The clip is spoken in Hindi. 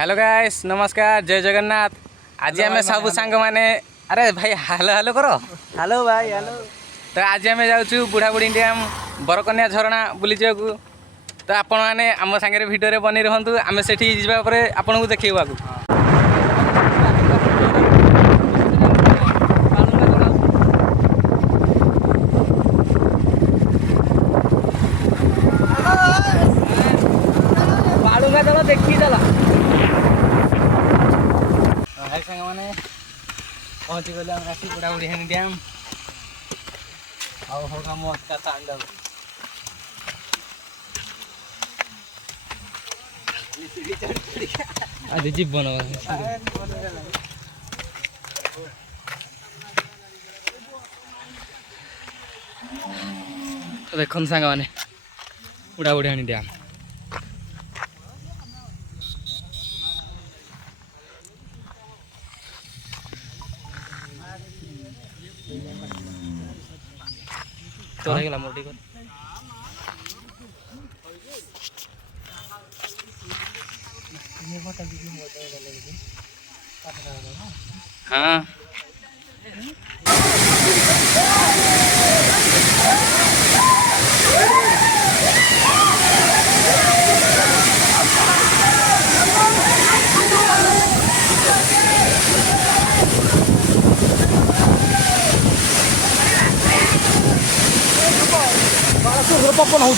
हेलो गाइस नमस्कार जय जगन्नाथ। आज आम सब सांग माने अरे भाई हेलो हेलो करो। हेलो भाई हेलो। तो आज आम जाऊँ बुढ़ा बुढ़ी डैम बरकन्या झरणा बुली जाऊ। तो आपण मैंने आम सांगे भिडियो बनी रुहतु आम से जावापर आपन को देखा। बालुगा चलो देखी चला हाय सांग मैंने पहुँची गले आसी बुढ़ा बुढ़ी डैम आओ होगा मौत का तांडव। आज जीवन देख सांग मैंने बुढ़ा बुढ़ी डैम तो रहेगा मोटी को हाँ पपन हो